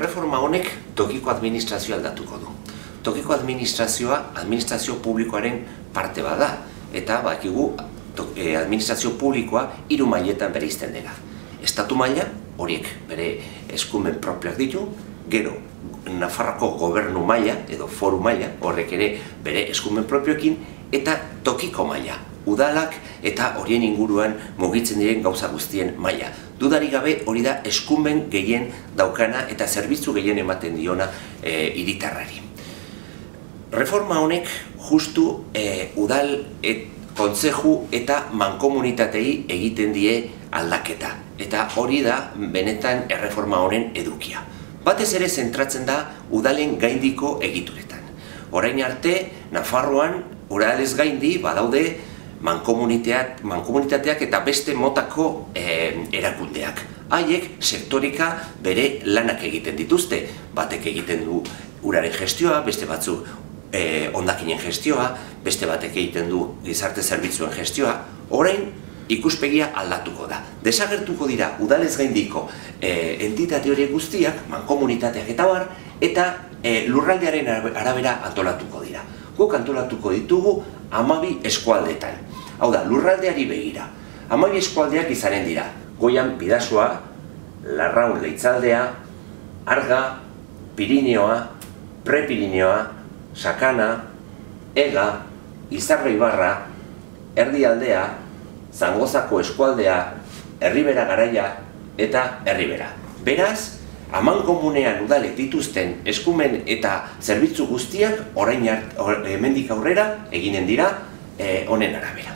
Erreforma honek tokiko administrazioa aldatuko du. Tokiko administrazio publikoaren parte bada, eta bakigu administrazio publikoa 3 mailetan bereizten dela. Estatu maila, horiek bere eskumen propioak ditu, gero Nafarroko gobernu maila edo foru maila, horrek ere bere eskumen propioekin, eta tokiko maila, udalak eta horien inguruan mugitzen diren gauza guztien maila. Dudarik gabe hori da eskumen gehien daukana eta zerbitzu gehien ematen diona hiritarrari. Reforma honek justu udal, kontzeju eta mankomunitatei egiten die aldaketa. Eta hori da benetan erreforma honen edukia. Batez ere zentratzen da udalen gaindiko egituretan. Orain arte, Nafarroan udalez gaindi badaude mankomunitateak eta beste motako erakundeak. Haiek sektorika bere lanak egiten dituzte. Batek egiten du uraren gestioa, beste batzuk hondakinen gestioa, beste batek egiten du gizarte zerbitzuen gestioa. Orain ikuspegia aldatuko da. Desagertuko dira udalez gaindiko entitate horiek guztiak, mankomunitateak eta bar, eta lurraldearen arabera antolatuko dira. Guk antolatuko ditugu 12 eskualdetan. Hau da, lurraldeari begira. 12 eskualdeak izanen dira. Goian Bidasoa, Larraun Leitzaldea, Arga, Pirineoa, Prepirineoa, Sakana, Ega, Izarra Ibarra, Erdialdea, Zangozako eskualdea, Erribera Garaia eta Erribera. Beraz, amankomunean udalek dituzten eskumen eta zerbitzu guztiak orain hemendik aurrera eginen dira honen arabera.